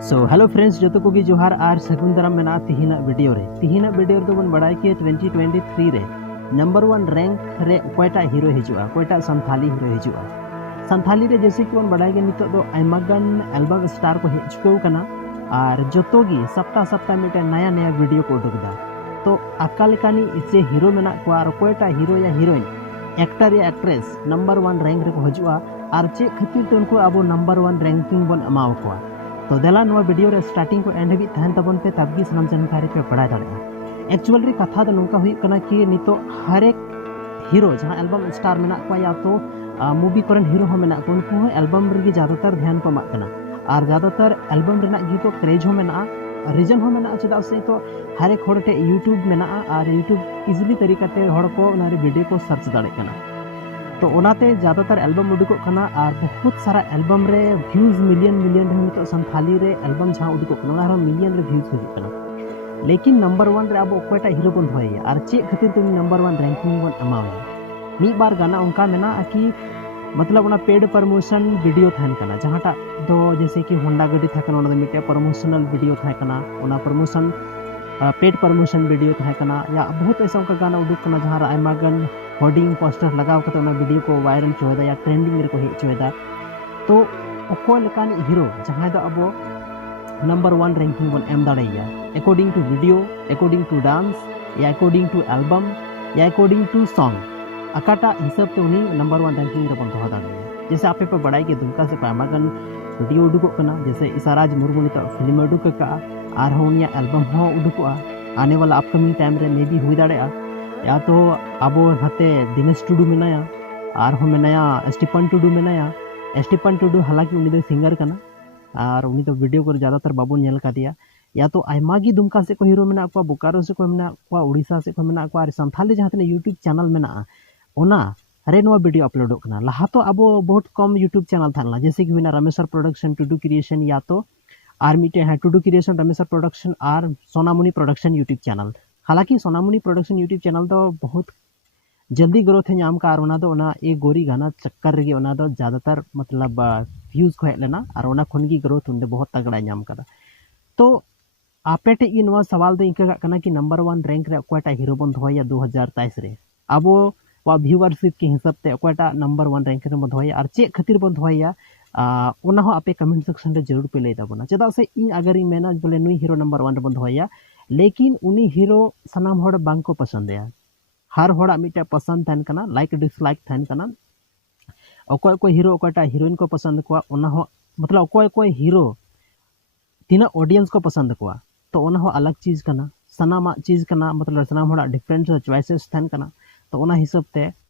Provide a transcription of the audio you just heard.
so hello friends जो को भी जोहार आर सगुन दाराम मेना तिहिना वीडियो रे तो बन बड़ाई के 2023 रे नंबर 1 रैंक रे कोयटा हीरो हिजुआ कोयटा संथाली हीरो हिजुआ संथाली रे जैसे कि बन बड़ाई के नितो दो आइमागन एल्बम स्टार को हिचको कना और जोतोगी सप्ताह मिटे नया नया वीडियो को उडुकदा तो अकालकानी इसे हीरो मेना को और कोयटा हीरो या हीरोइन एक्टर या एक्ट्रेस नंबर 1 रैंक रे को हिजुआ और चे खातिर तो उनको अब नंबर 1 रैंकिंग बन अमाव को तो देला नवा वीडियो रे स्टार्टिंग को एंड भी तहन तबन पे तबगी सनम जानकारी पे पढ़ा दाड़े एक्चुअल रे कथा द नोंका हुई कना कि नितो हर एक हीरो जहां एल्बम स्टार मेना को या तो मूवी करन हीरो हो मेना को उनको एल्बम रे ज्यादातर ध्यान को मा कना और ज्यादातर एल्बम रेना गीत तो क्रेज हो मेना रीजन हो मेना चदा से तो हर एक होड़ते यूट्यूब मेना और यूट्यूब इजिली तरीका ते होड़ को ना वीडियो को सर्च दाड़े कना तो ओनाते ज़्यादातर एल्बम उडुको कना और बहुत सारा एल्बम रे व्यूज मिलियन रे नितो संथाली रे एल्बम जहाँ उडुको कना ओना मिलियन रे व्यूज हिजुग कना लेकिन नंबर 1 रे अब कोयटा हीरो बन होया और चे खातिर तो नंबर 1 रैंकिंग बन अमावे मी बार गाना उनका मेना कि मतलब ओना पेड प्रमोशन वीडियो थान कना जहाँटा दो जैसे कि होंडा गाड़ी था कना ओना मिटे प्रमोशनल वीडियो था कना ओना प्रमोशन पेड प्रमोशन वीडियो था कना या बहुत ऐसा उनका गाना उडुक कना जहाँ आइमागन होर्डिंग पोस्टर लगाव कते ओना वीडियो को वायरल चोदा या ट्रेंडिंग रे को हेज चोदा तो ओकोय लकान हीरो जहां द अब नंबर 1 रैंकिंग बन एम दाड़ैया according to video according to dance या अकॉर्डिंग टू एल्बम या अकॉर्डिंग टू सॉन्ग अकाटा हिसाब ते उनी नंबर 1 रैंकिंग रे बन दोहा दाड़ैया जैसे आपे पे बड़ाई के दुमका से पामागन वीडियो उडुको कना जैसे इसाराज मुर्मू नितो फिल्म उडुक का आर होनिया एल्बम हो उडुकोआ आने वाला अपकमिंग टाइम रे मे भी हुई दाड़ैया या तो अब नाते दिनेश टुडू मेनाया और हो मेनाया स्टीफन टुडू मेनाया स्टीफन टुडू हालांकि उनी दो सिंगर कना और उनी तो वीडियो को ज़्यादातर बाबू नेल का दिया या तो आयमागी दुमका से को हीरो मेना को बोकारो से को मेना को उड़ीसा से को मेना को और संथाली जहां तने यूट्यूब चैनल मेना ओना हरे नवा वीडियो अपलोड कना लहा तो अब बहुत कम यूट्यूब चैनल थाना जैसे कि हुना रमेश्वर प्रोडक्शन टुडू क्रिएशन या तो और मिटे है टुडू क्रिएशन रमेश्वर प्रोडक्शन और सोनामुनी प्रोडक्शन यूट्यूब चैनल हालांकि सोनामुनी प्रोडक्शन यूट्यूब चैनल तो बहुत जल्दी ग्रोथ है नाम का ए गोरी गाना चक्कर रे ज़्यादातर मतलब व्यूज को हेज लेना और खनगी ग्रोथ उनदे बहुत तगड़ा नाम का तो आपे टे नवा सवाल दो इंका कना कि नंबर 1 रैंक रे कोयटा हीरो बन दोया 2023 रे अब व्यूअरशिप के हिसाब से कोयटा नंबर 1 रैंक रे बन दोया और चे खातिर बन दोया ओना हो आपे कमेंट सेक्शन रे जरूर पे लई दाबोना चदा से इन अगर इन मेना बोले नुई हीरो नंबर 1 रे बन दोया लेकिन उनी हीरो सनाम होड़ बांग को पसंद है हर होड़ा मिटे पसंद थान कना लाइक डिसलाइक थान कना अकोय को हीरो अकोयटा हीरोइन को पसंद को ओना हो मतलब अकोय को हीरो तीना ऑडियंस को पसंद को तो ओना हो अलग चीज कना सनामा चीज कना मतलब सनाम होड़ा डिफरेंट चॉइसेस थान कना तो ओना हिसाब ते